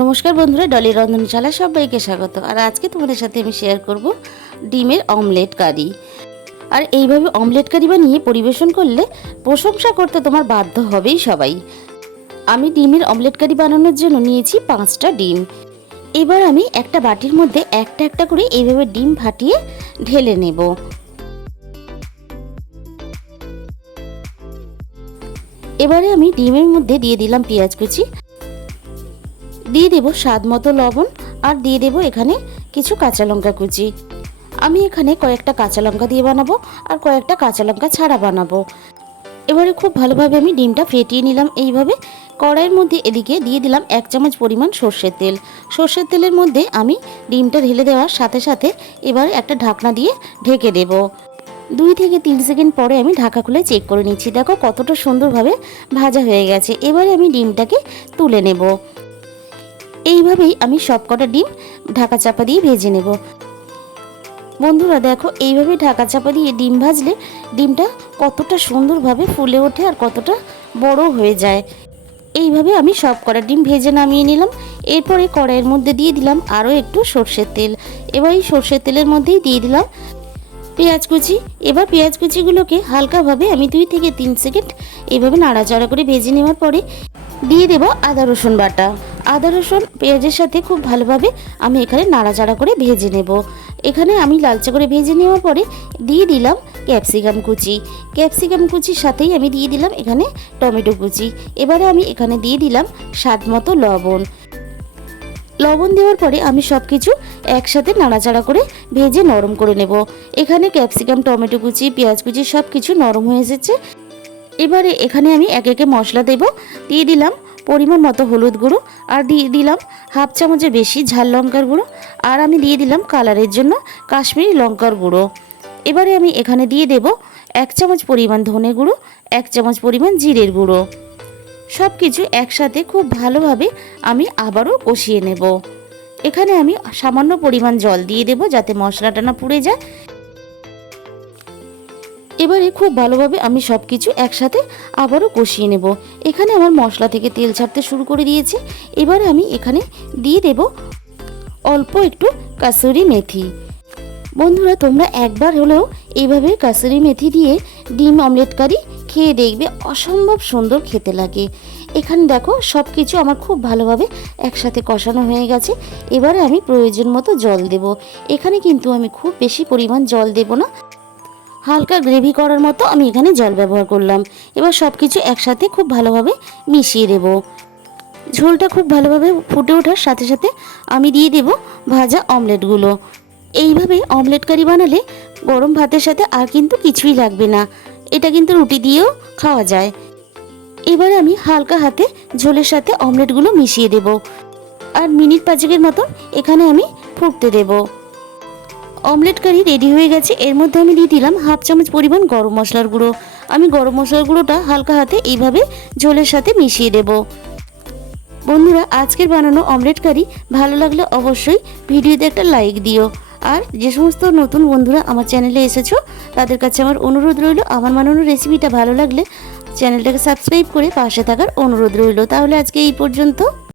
নমস্কার বন্ধুরা, ডলি রন্ধনশালা সবাইকে স্বাগত। আর আজকে তোমাদের সাথে আমি শেয়ার করব ডিমের অমলেট কারি। আর এইভাবে অমলেট কারি বানিয়ে পরিবেশন করলে প্রশংসা করতে তোমার বাধ্য হবেই সবাই। আমি ডিমের অমলেট কারি বানানোর জন্য নিয়েছি 5টা ডিম। এবার আমি একটা বাটির মধ্যে একটা একটা করে এইভাবে ডিম ফাটিয়ে ঢেলে নেব। এবারে আমি ডিমের মধ্যে দিয়ে দিলাম পেঁয়াজ কুচি, দিয়ে দেবো স্বাদ মতো লবণ, আর দিয়ে দেবো এখানে কিছু কাঁচা লঙ্কা কুচি। আমি এখানে কয়েকটা কাঁচা লঙ্কা দিয়ে বানাবো আর কয়েকটা কাঁচা লঙ্কা ছাড়া বানাবো। এবারে খুব ভালোভাবে আমি ডিমটা ফেটিয়ে নিলাম। এইভাবে কড়াইয়ের মধ্যে এদিকে দিয়ে দিলাম 1 চামচ পরিমাণ সর্ষের তেল। সর্ষের তেলের মধ্যে আমি ডিমটা ঢেলে দেওয়ার সাথে সাথে এবার একটা ঢাকনা দিয়ে ঢেকে দেব। 2 থেকে 3 সেকেন্ড পরে আমি ঢাকা খুলে চেক করে নিচ্ছি। দেখো কতটা সুন্দরভাবে ভাজা হয়ে গেছে। এবারে আমি ডিমটাকে তুলে নেব। এইভাবেই আমি সবকটা ডিম ঢাকা চাপা দিয়ে ভেজে নেব। বন্ধুরা দেখো, এইভাবে ঢাকা চাপা দিয়ে ডিম ভাজলে ডিমটা কতটা সুন্দরভাবে ফুলে ওঠে আর কতটা বড় হয়ে যায়। এইভাবে আমি সবকটা ডিম ভেজে নামিয়ে নিলাম। এরপরে কড়াইয়ের মধ্যে দিয়ে দিলাম আরও একটু সর্ষের তেল। এবার এই সর্ষের তেলের মধ্যেই দিয়ে দিলাম পেঁয়াজ কুচি। এবার পেঁয়াজ কুচিগুলোকে হালকাভাবে আমি 2 থেকে 3 সেকেন্ড এইভাবে নাড়াচাড়া করে ভেজে নেওয়ার পরে দিয়ে দেব আদা রসুন বাটা। আদা রসুন পেঁয়াজের সাথে খুব ভালোভাবে আমি এখানে নাড়াচাড়া করে ভেজে নেব। এখানে আমি লালচে করে ভেজে নেওয়ার পরে দিয়ে দিলাম ক্যাপসিকাম কুচি। ক্যাপসিকাম কুচির সাথেই আমি দিয়ে দিলাম এখানে টমেটো কুচি। এবারে আমি এখানে দিয়ে দিলাম স্বাদ মতো লবণ। লবণ দেওয়ার পরে আমি সব কিছু একসাথে নাড়াচাড়া করে ভেজে নরম করে নেব। এখানে ক্যাপসিকাম, টমেটো কুচি, পেঁয়াজ কুচি সব কিছু নরম হয়ে এসেছে। এবারে এখানে আমি এক একে মশলা দেব। দিয়ে দিলাম পরিমাণ মতো হলুদ গুঁড়ো, আর দিয়ে দিলাম 1/2 চামচের বেশি ঝাল লঙ্কার গুঁড়ো, আর আমি দিয়ে দিলাম কালারের জন্য কাশ্মীরি লঙ্কার গুঁড়ো। এবারে আমি এখানে দিয়ে দেব 1 চামচ পরিমাণ ধনে গুঁড়ো, 1 চামচ পরিমাণ জিরের গুঁড়ো। সব কিছু একসাথে খুব ভালোভাবে আমি আবারও কষিয়ে নেব। এখানে আমি সামান্য পরিমাণ জল দিয়ে দেব যাতে মশলাটা না পুড়ে যায়। এবারে খুব ভালোভাবে আমি সব কিছু একসাথে আবারও কষিয়ে নেব। এখানে আমার মশলা থেকে তেল ছাড়তে শুরু করে দিয়েছে। এবারে আমি এখানে দিয়ে দেব অল্প একটু কাসুরি মেথি। বন্ধুরা তোমরা একবার হলেও এইভাবে কাসুরি মেথি দিয়ে ডিম অমলেট কারি খেয়ে দেখবে, অসম্ভব সুন্দর খেতে লাগে। এখানে দেখো সব কিছু আমার খুব ভালোভাবে একসাথে কষানো হয়ে গেছে। এবারে আমি প্রয়োজন মতো জল দেব। এখানে কিন্তু আমি খুব বেশি পরিমাণ জল দেব না, হালকা গ্রেভি করার মতো আমি এখানে জল ব্যবহার করলাম। এবার সব কিছু একসাথে খুব ভালোভাবে মিশিয়ে দেব। ঝোলটা খুব ভালোভাবে ফুটে ওঠার সাথে সাথে আমি দিয়ে দেব ভাজা অমলেটগুলো। এইভাবে অমলেট কারি বানালে গরম ভাতের সাথে আর কিন্তু কিছুই লাগবে না। এটা কিন্তু রুটি দিয়েও খাওয়া যায়। এবারে আমি হালকা হাতে ঝোলের সাথে অমলেটগুলো মিশিয়ে দেব, আর মিনিট 5 মতো এখানে আমি ফুটতে দেব। অমলেট কারি রেডি হয়ে গেছে। এর মধ্যে আমি দিয়ে দিলাম 1/2 চামচ পরিমাণ গরম মশলার গুঁড়ো। আমি গরম মশলার গুঁড়োটা হালকা হাতে এইভাবে ঝোলের সাথে মিশিয়ে দেব। বন্ধুরা আজকের বানানো অমলেট কারি ভালো লাগলে অবশ্যই ভিডিওতে একটা লাইক দিও। আর যে সমস্ত নতুন বন্ধুরা আমার চ্যানেলে এসেছো তাদের কাছে আমার অনুরোধ রইল, আমার বানানো রেসিপিটা ভালো লাগলে চ্যানেলটাকে সাবস্ক্রাইব করে পাশে থাকার অনুরোধ রইল। তাহলে আজকে এই পর্যন্ত।